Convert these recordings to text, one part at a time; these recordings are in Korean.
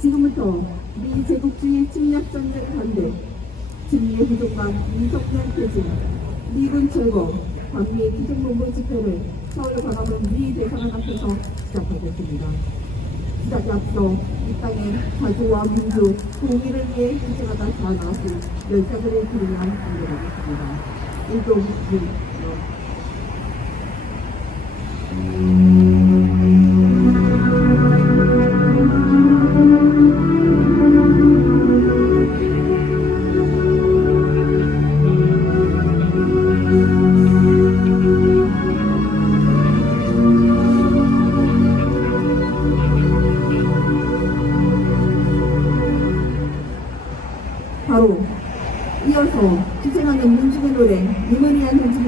지금부터 미 제국주의 침략 전쟁 반대, 진미의 부족과 윤석열 퇴진, 미군 철거, 반미 기존본부 집회를 서울 광화문 미 대사관 앞에서 시작하겠습니다. 시작에 앞서 이 땅의 자주와 민주, 통일을 위해 희생하다 살아나고 열사들의 길을 안겨가겠습니다. 일동 민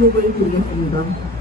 유머니한 현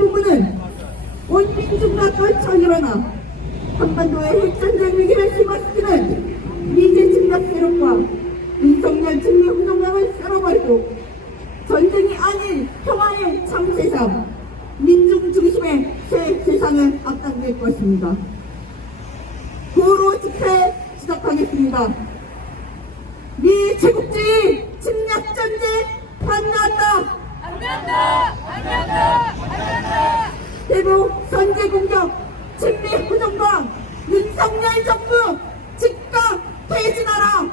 투쟁본부는 온 민중과 떨쳐 일어나 한반도의 핵전쟁 위기를 심어쓰는 미제 침략 세력과 윤석열 진미 운동량을 쓸어버리고 전쟁이 아닌 평화의 참 세상, 민중 중심의 새 세상을 앞당길 것입니다. 구호로 집회 시작하겠습니다. 미 제국주의 침략 전쟁 반대한다. 대북 선제 공격 친미 후정당 윤석열 정부 즉각 퇴진하라.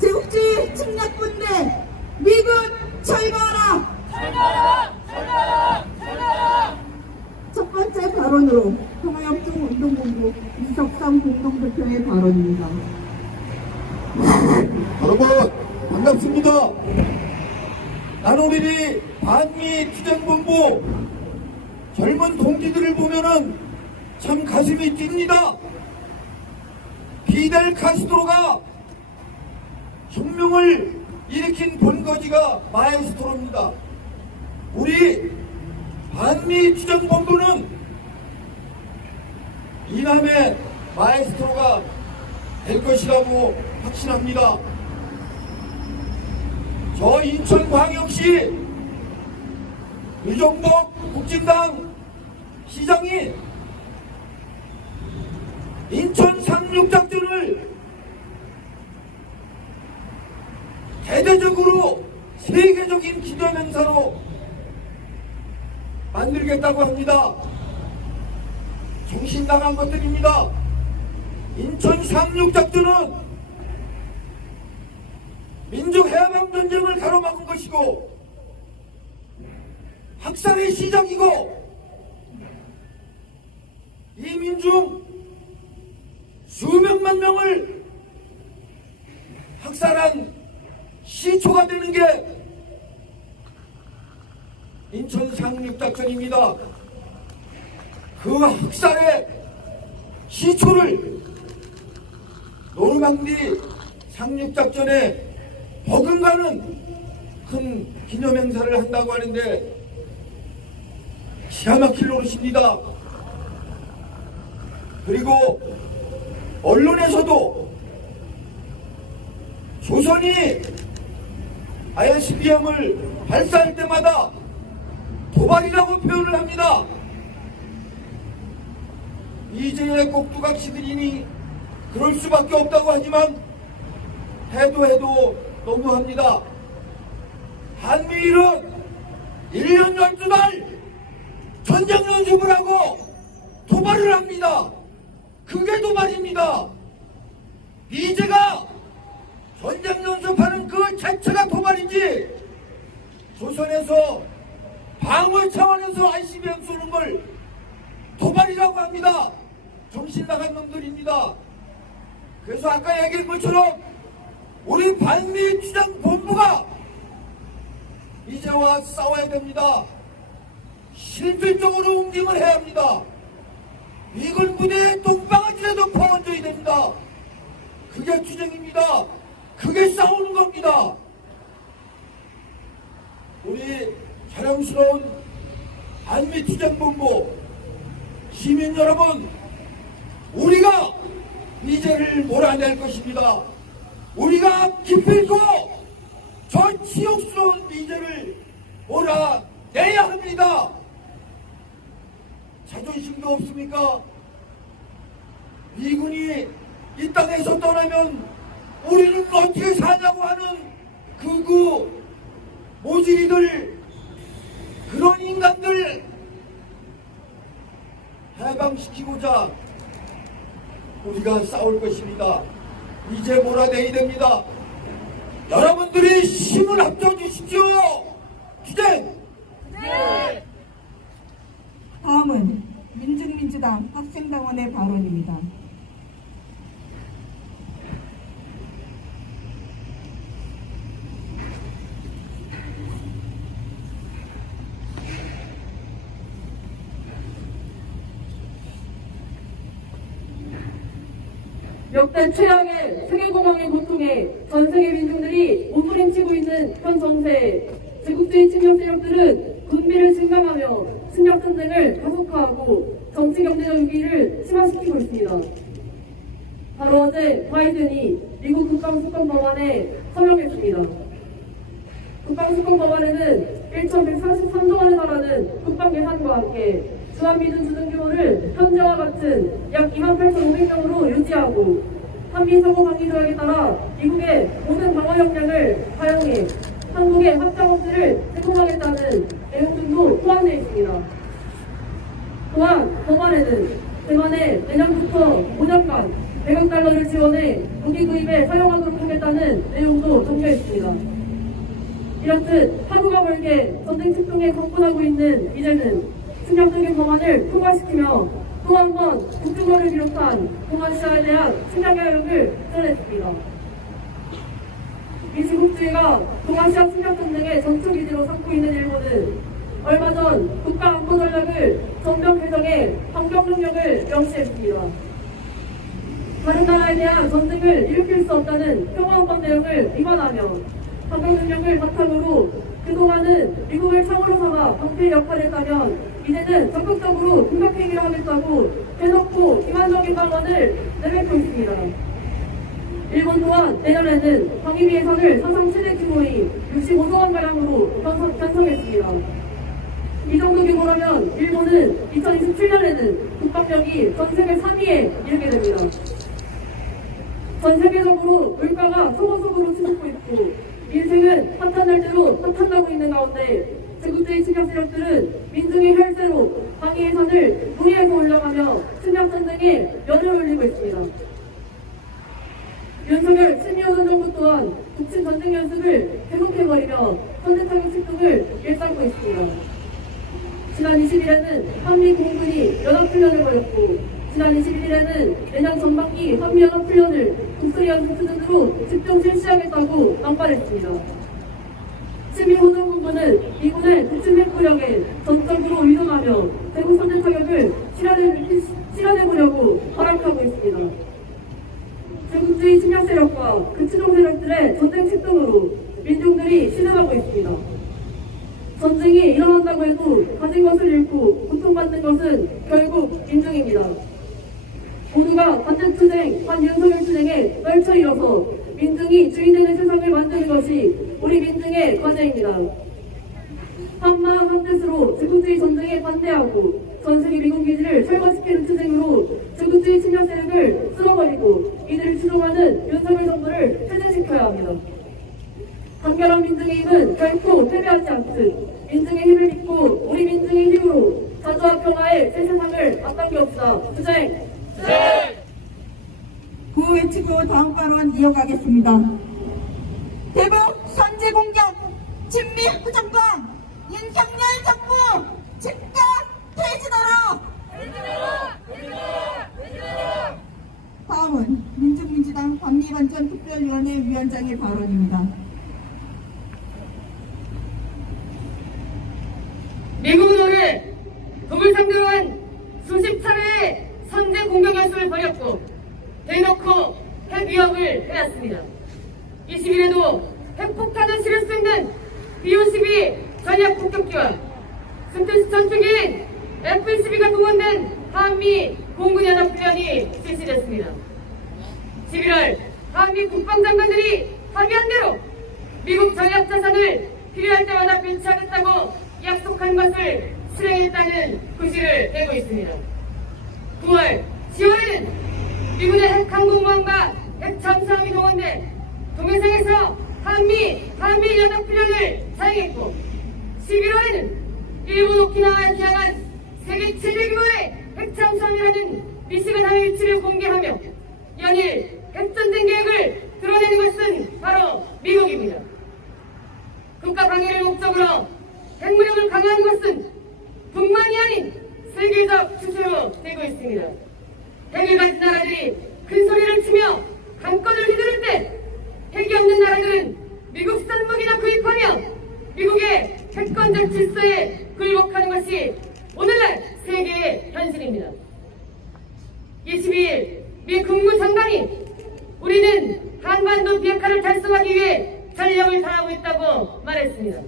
제국주의 침략 군대 미군 철거하라. 철거하라! 철거하라! 철거하라! 첫 번째 발언으로 평화협정 운동본부 이석삼 공동대표의 발언입니다. 여러분 반갑습니다. 나노리리 반미 투쟁본부 젊은 동지들을 보면은 참 가슴이 뜁니다. 비델 카스트로가 혁명을 일으킨 본거지가 마에스트로입니다. 우리 반미 투쟁본부는 이남의 마에스트로가 될 것이라고 확신합니다. 저 인천광역시 유정복 국진당 시장이 인천 상륙작전을 대대적으로 세계적인 기념 행사로 만들겠다고 합니다. 정신 나간 것들입니다. 인천 상륙작전은 민족 해방 전쟁을 가로막은 것이고 학살의 시작이고 이민중 수백만 명을 학살한 시초가 되는 게 인천 상륙작전입니다. 그 학살의 시초를 노르망디 상륙작전에 버금가는 큰 기념행사를 한다고 하는데 기가 막힐 노릇입니다. 그리고 언론에서도 조선이 ICBM을 발사할 때마다 도발이라고 표현을 합니다. 이제의 꼭두각시들이니 그럴 수밖에 없다고 하지만 해도 해도 너무합니다. 한미일은 1년 12달 전쟁 연습을 하고 도발을 합니다. 그게 도발입니다. 이제가 전쟁 연습하는 그 자체가 도발이지 조선에서 방어 차원에서 ICBM 쏘는 걸 도발이라고 합니다. 정신 나간 놈들입니다. 그래서 아까 얘기한 것처럼 우리 반미 주장 본부가 이제와 싸워야 됩니다. 실질적으로 움직임을 해야 합니다. 미군 부대의 똥방아지라도 퍼얹어야 됩니다. 그게 투쟁입니다. 그게 싸우는 겁니다. 우리 자랑스러운 한미 투쟁본부 시민 여러분, 우리가 미제를 몰아낼 것입니다. 우리가 기필코 저 치욕스러운 미제를 몰아내야 합니다. 자존심도 없습니까? 미군이 이 땅에서 떠나면 우리는 어떻게 사냐고 하는 그그 모질이들 그런 인간들 해방시키고자 우리가 싸울 것입니다. 이제 몰아내야 됩니다. 여러분들이 힘을 합쳐 주십시오. 투쟁! 다음은 민중민주당 학생당원의 발언입니다. 역대 최악의 세계공황의 고통에 전 세계 민중들이 몸부림치고 있는 현 정세에 제국주의 침략 세력들은 군비를 증강하며 침략 전쟁을 가속화하고 정치 경제적 위기를 심화시키고 있습니다. 바로 어제 바이든이 미국 국방수권 법안에 서명했습니다. 국방수권 법안에는 1,143조 원에 달하는 국방 예산과 함께 주한미군 주둔 규모를 현재와 같은 약 28,500명으로 유지하고 한미 서구 방위 조약에 따라 미국의 모든 방어 역량을 사용해 한국의 억지를 제공하겠다는 내용 등도 포함되어 있습니다. 또한 법안에는 대만에 내년부터 5년간 100억 달러를 지원해 무기 구입에 사용하도록 하겠다는 내용도 담겨 있습니다. 이렇듯 하루가 멀게 전쟁 측동에 접근하고 있는 이제는 침략적인 법안을 통과시키며 또 한번 북중러를 비롯한 동아시아에 대한 침략 야력을 드러냈습니다. 미시국주의가 동아시아 침략 전쟁의 전초 기지로 삼고 있는 일본은 얼마 전 국가 안보 전략을 전면 개정해 방역 능력을 명시했습니다. 다른 나라에 대한 전쟁을 일으킬 수 없다는 평화헌법 내용을 위반하며 방역 능력을 바탕으로 그동안은 미국을 창으로 삼아 방패 역할을 했다면 이제는 적극적으로 공격행위를 하겠다고 대놓고 기만적인 방안을 내뱉고 있습니다. 일본 또한 내년에는 방위비 예산을 사상 최대 규모인 65조 원가량으로 편성, 편성했습니다. 이 정도 규모라면 일본은 2027년에는 국방력이 전 세계 3위에 이르게 됩니다. 전 세계적으로 물가가 소고속으로 치솟고 있고 민생은 한탄할 대로 한탄나고 있는 가운데 제국주의 침략 세력들은 민중의 혈세로 방위 예산을 무리해서 올려가며 침략 전쟁에 연을 올리고 있습니다. 윤석열 친미호선 정부 또한 북친 전쟁 연습을 계속해버리며 선제적인 출동을 일삼고 있습니다. 지난 20일에는 한미 공군이 연합훈련을 벌였고 지난 21일에는 내년 전반기 한미연합훈련을 독수리연습 수준으로 집중 실시하겠다고 방발했습니다. 미군의 북침 핵무력에 전적으로 의존하며 대북 선제 타격을 실현해, 실현해보려고 활약하고 있습니다. 제국주의 침략 세력과 그 추종 세력들의 전쟁 책동으로 민중들이 신음하고 있습니다. 전쟁이 일어난다고 해도 가진 것을 잃고 고통받는 것은 결국 민중입니다. 모두가 반대투쟁, 반윤석열 투쟁에 떨쳐 일어서 민중이 주인되는 세상을 만드는 것이 우리 민중의 과제입니다. 한마음 한뜻으로 제국주의 전쟁에 반대하고 전 세계 미군 기지를 철거시키는 투쟁으로 제국주의 침략 세력을 쓸어버리고 이들을 추종하는 윤석열 정부를 퇴진시켜야 합니다. 강렬한 민중의 힘은 결코 패배하지 않듯 민중의 힘을 믿고 우리 민중의 힘으로 자주와 평화의 새 세상을 앞당겨옵시다. 투쟁! 구 호 외치고 다음 발언 이어가겠습니다. 대북 선제 공격 친미 부정권 윤석열 정부 즉각 퇴진하라. 다음은 민중민주당 반미반전 특별위원회 위원장의 발언입니다. 미국은 올해 북을 상대로 한 수십 차례의 선제 공격 연습을 벌였고 대놓고 핵위협을 해왔습니다. 20일에도 핵폭탄을 실을 수 있는 B-52 전략 폭격기와 스텔스 전투기인 F-22가 동원된 한미 공군연합훈련이 실시됐습니다. 11월 한미 국방장관들이 합의한 대로 미국 전략 자산을 필요할 때마다 배치하겠다고 약속한 것을 실행했다는 구실을 내고 있습니다. 9월, 10월에는 미군의 핵 항공모함과 핵 잠수함이 동원돼 동해상에서 한미 한미 연합 훈련을 사용했고 11월에는 일본 오키나와에 기항한 세계 최대 규모의 핵 잠수함이라는 미시간 항해 위치를 공개하며 연일 핵전쟁 계획을 드러내는 것은 바로 미국입니다. 국가 방해를 목적으로 핵무력을 강화하는 것은 북만이 아닌 세계적 추세로 되고 있습니다. 핵을 가진 나라들이 큰 소리를 치며 강권을 휘두를 때 핵이 없는 나라들은 미국산 무기나 구입하며 미국의 핵권적 질서에 굴복하는 것이 오늘날 세계의 현실입니다. 22일 미 국무장관이 우리는 한반도 비핵화를 달성하기 위해 전력을 다하고 있다고 말했습니다.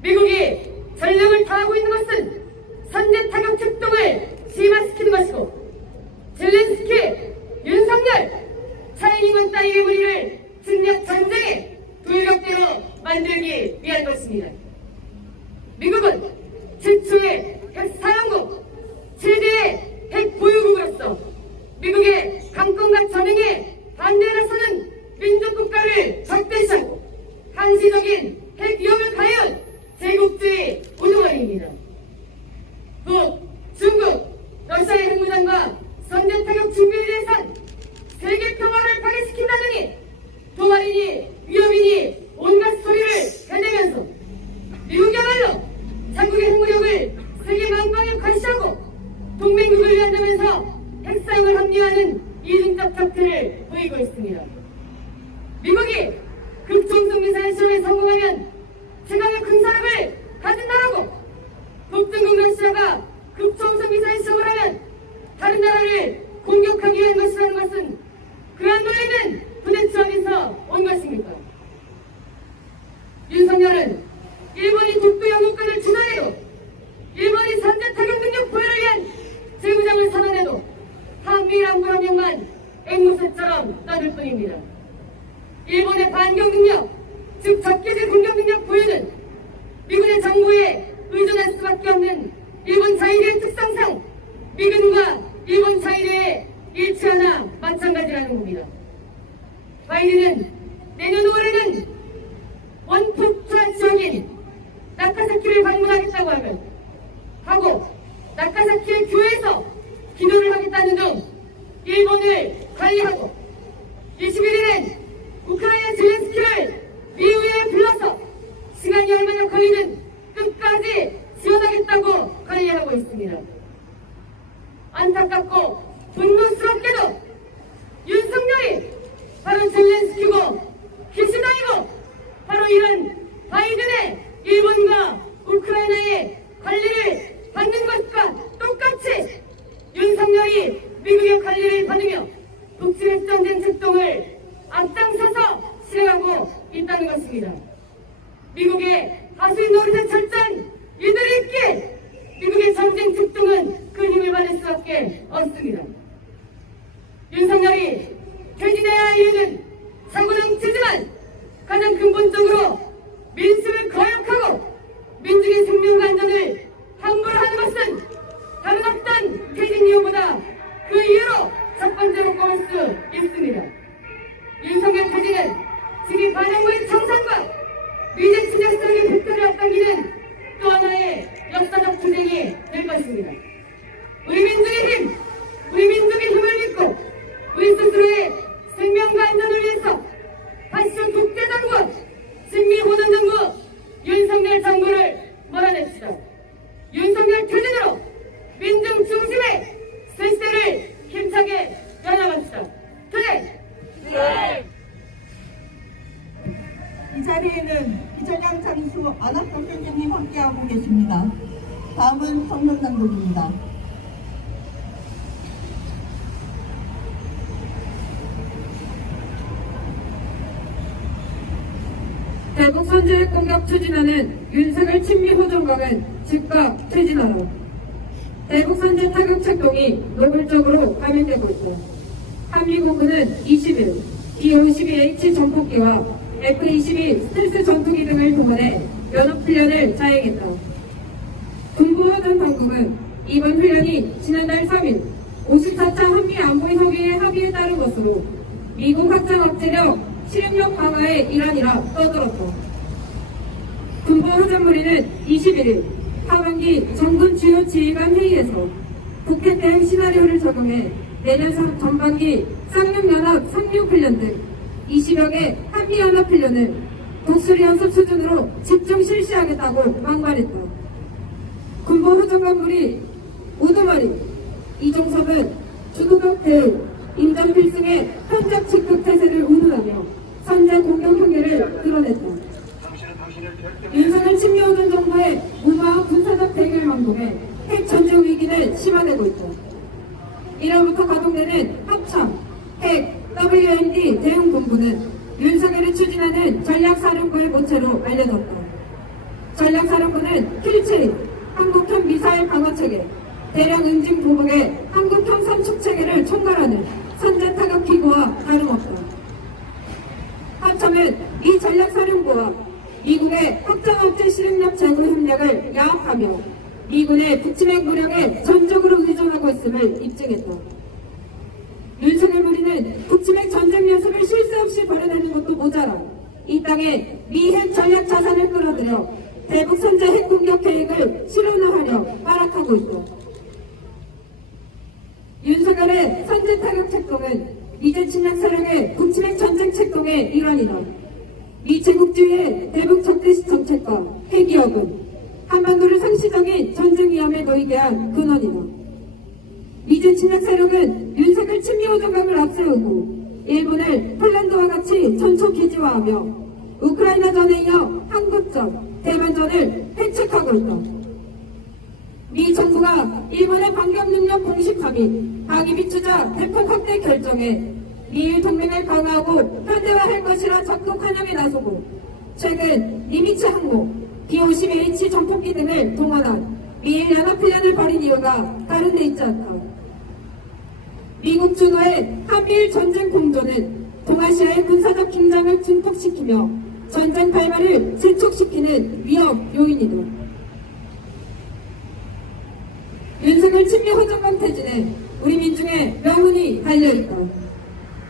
미국이 전력을 다하고 있는 것은 선제 타격 책동을 심화시키는 것이고 젤렌스키, 윤석열, 차이닝원 따위의 무리를 침략 전쟁의 돌격대로 만들기 위한 것입니다. 미국은 최초의 핵사용국, 최대의 핵보유국으로서 미국의 강권과 전행에 반대에 나서는 민족국가를 적대시하고 한시적인 핵위협을 가해온 제국주의 운동원입니다. 북, 중국, 러시아의 핵무장과 선제 타격 준비에 대해선 세계 평화를 파괴시킨다느니 도발이니 위협이니 온갖 소리를 해대면서 미국이야말로 자국의 핵무력을 세계 만방에 과시하고 동맹국을 위한다면서 핵사용을 합리화하는 이중적 작태를 보이고 있습니다. 미국이 극초음속 미사일 시험에 성공하면 최강의 군사력을 가진 나라고 북중국 러시아가 극초음속 미사일 시험을 하면 다른 나라를 공격하기 위한 것이라는 것은 그러한 논리는 도대체 어디서 온 것입니까? 윤석열은 일본이 독도 영국권을 주장해도 일본이 선제 타격 능력 보유를 위한 재무장을 선언해도 한미 안보 협력만 앵무새처럼 떠들 뿐입니다. 일본의 반격 능력, 즉 적개제 공격 능력 보유는 미군의 정부에 의존할 수밖에 없는 일본 자위대의 특성상 미군과 일본 자위대에 일치하나 마찬가지라는 겁니다. 바이든은 내년 5월에는 원폭투하 지역인 나카사키를 방문하겠다고 하면 하고 나카사키의 교회에서 기도를 하겠다는 등 일본을 관리하고 21일엔 우크라이나 젤렌스키를 미국에 불러서 시간이 얼마나 걸리든 끝까지 지원하겠다고 관리하고 있습니다. 안타깝고 분노스럽게도 윤석열이 바로 젤렌스키고 키시다이고 바로 이런 바이든의 일본과 우크라이나의 관리를 받는 것과 똑같이 윤석열이 미국의 관리를 받으며 북측의 전쟁策동을 앞장서서 실행하고 있다는 것입니다. 미국의 하수인 노릇에 철저한 이들이 있기에 미국의 전쟁 특동은 그 힘을 받을 수밖에 없습니다. 윤석열이 퇴진해야 할 이유는 사고당치지만 가장 근본적으로 자리에는 이전양 장수 안학동 교수님 함께하고 계십니다. 다음은 성명단독입니다. 대북 선제 공격 추진하는 윤석열 친미 호정광은 즉각 퇴진하라. 대북 선제 타격 책동이 노골적으로 감행되고 있다. 한미공군은 20일 B-52H 전폭기와 F-22 스텔스 전투기 등을 동원해 연합훈련을 자행했다. 군부하던 당국은 이번 훈련이 지난달 3일 54차 한미 안보위 협의회 합의에 따른 것으로 미국 확장 억제력 실행력 강화의 일환이라 떠들었다. 군부 허전무리는 21일 하반기 정군 주요 지휘관 회의에서 북핵 대응 시나리오를 적용해 내년 상- 전반기 쌍용연합 상륙훈련 등 20여 개 한미 연합 훈련을 독수리 연습 수준으로 집중 실시하겠다고 막말했다. 군부 후정관물이 우두머리 이종섭은 주도적 대응 임장 필승의 현장 직급 태세를 운운하며 선제 공격 한계를 드러냈다. 윤석열 친미오전 정부의 무마와 군사적 대결 방법에 핵 전쟁 위기는 심화되고 있다. 1월부터 가동되는 합참, 핵, WMD 대응본부는 윤석열이 추진하는 전략사령부의 모체로 알려졌다. 전략사령부는 킬체인, 한국형 미사일 방어체계, 대량 응징 보복의 한국형 선축체계를 총괄하는 선제 타격 기구와 다름없다. 합참은 이 전략사령부와 미국의 확장업체 실행력 제고 협력을 야합하며 미군의 북침핵 무력에 전적으로 의존하고 있음을 입증했다. 윤석열 무리는 북침핵 전쟁 연습을 실수 없이 벌여내는 것도 모자라 이 땅에 미핵 전략 자산을 끌어들여 대북 선제 핵 공격 계획을 실현화하려 발악하고 있다. 윤석열의 선제 타격 책동은 미제 침략 세력의 북침핵 전쟁 책동의 일환이다. 미 제국주의의 대북 적대시 정책과 핵기업은 한반도를 상시적인 전쟁 위험에 놓이게 한 근원이다. 미제 침략 세력은 윤석열 친미 오정감을 앞세우고 일본을 폴란드와 같이 전초 기지화하며 우크라이나 전에 이어 한국전, 대만전을 획책하고 있다. 미 정부가 일본의 반격 능력 공식 합의, 방위비 투자 대폭 확대 결정에 미일 동맹을 강화하고 현대화할 것이라 적극 환영에 나서고 최근 니미츠 항모, B-52H 전폭기 등을 동원한 미일 연합훈련을 벌인 이유가 다른 데 있지 않다. 미국 주도의 한미일 전쟁 공조는 동아시아의 군사적 긴장을 증폭시키며 전쟁 발발을 재촉시키는 위협 요인이다. 윤석열 친미 호정강 퇴진에 우리 민중의 명운이 달려있다.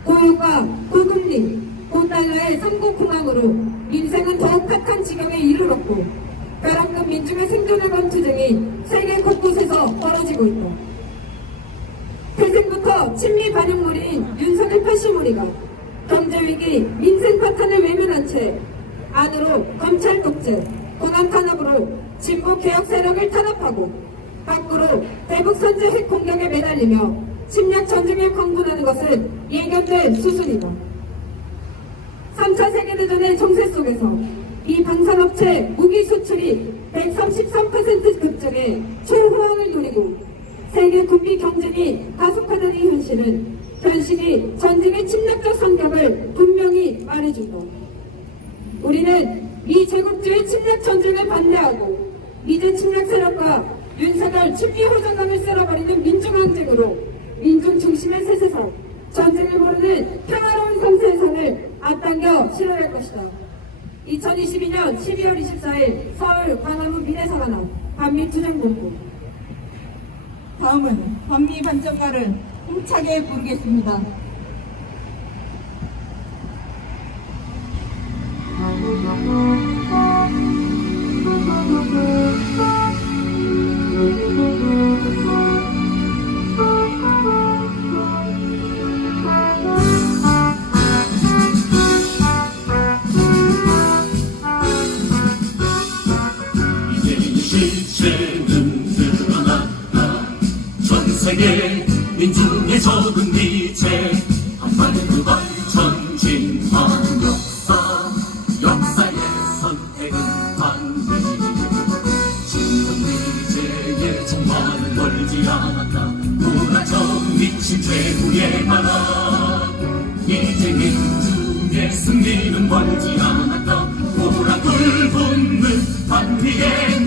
고용과 고금리, 고달러의 삼국공항으로 민생은 더욱 탁한 지경에 이르렀고 벼랑급 민중의 생존에 건 투쟁이 세계 곳곳에서 벌어지고 있다. 태생 부터 친미 반영물인 윤석열 패시무리가 경제위기, 민생 파탄을 외면한 채 안으로 검찰 독재, 공안 탄압으로 진보 개혁 세력을 탄압하고 밖으로 대북 선제 핵 공격에 매달리며 침략 전쟁에 광분하는 것은 예견된 수순이다. 3차 세계대전의 정세 속에서 이 방산업체 무기 수출이 133% 급증해 최호황을 노리고 세계 군비 경쟁이 가속화되는 이 현실은 현실이 전쟁의 침략적 성격을 분명히 말해준다. 우리는 미 제국주의 침략 전쟁을 반대하고 미제 침략 세력과 윤석열 친미 호전감을 쓸어버리는 민중항쟁으로 민중 중심의 세세서 전쟁을 모르는 평화로운 산을 앞당겨 실현할 것이다. 2022년 12월 24일 서울 광화문 미래사관학 반미투쟁본부 다음은 반미 반정가를 힘차게 부르겠습니다. 멀지 않았다 오락을 붙는 반비의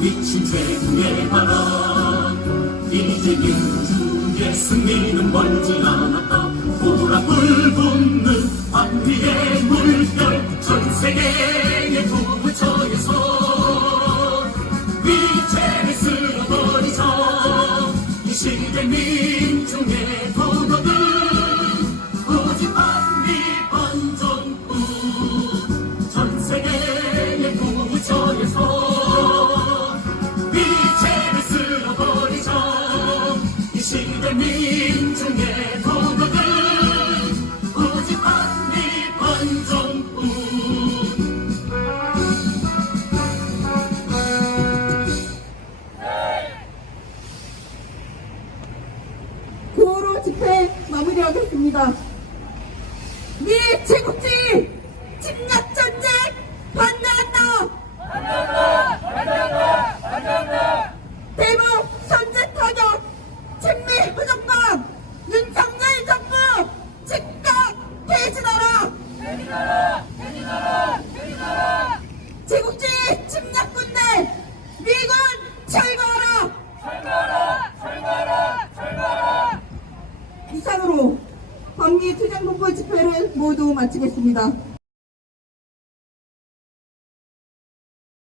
미친 최후의 바람 이제 민주의 승리는 멀지 않았다. 우라불 붙는 반비의 물결 전 세계의 부부 마